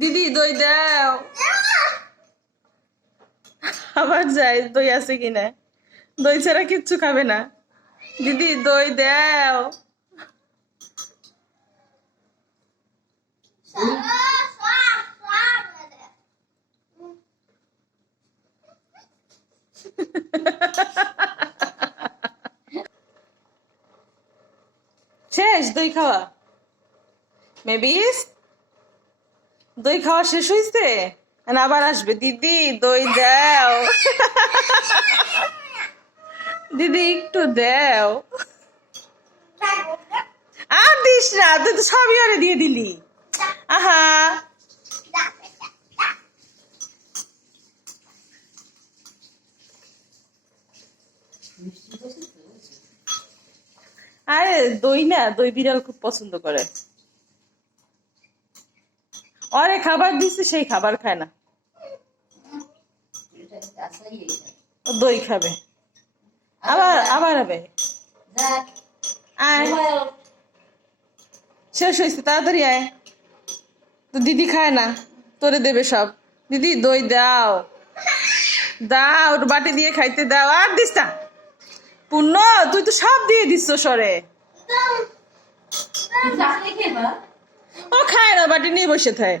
দিদি, দই দাও। আবার যাই, দই আছে কিনা? দই ছাড়া কিচ্ছু খাবে না। দিদি, দই দাও। শেষ, দই খাওয়া। মেবিস দই খাওয়া শেষ হয়েছে আবার আসবে। দিদি, দই দাও। দিদি, একটু দাও। আর দিস না, তুই তো সবই ওরে দিয়ে দিলি। আহা। আরে দই না, দই বিড়াল খুব পছন্দ করে। অরে খাবার দিচ্ছে সেই খাবার খায় না। দই খাবে। আবার আবার হবে। আয়। শেষ হয়েছে, তাড়াতাড়ি আয়। তো দিদি খায় না, তোরে দেবে সব। দিদি, দই দাও। দাও বাটি দিয়ে খাইতে দাও। আর দিস না। পূর্ণ, তুই তো সব দিয়ে দিচ্ছ সরে। খায় না বাটি নিয়ে বসে থাকে।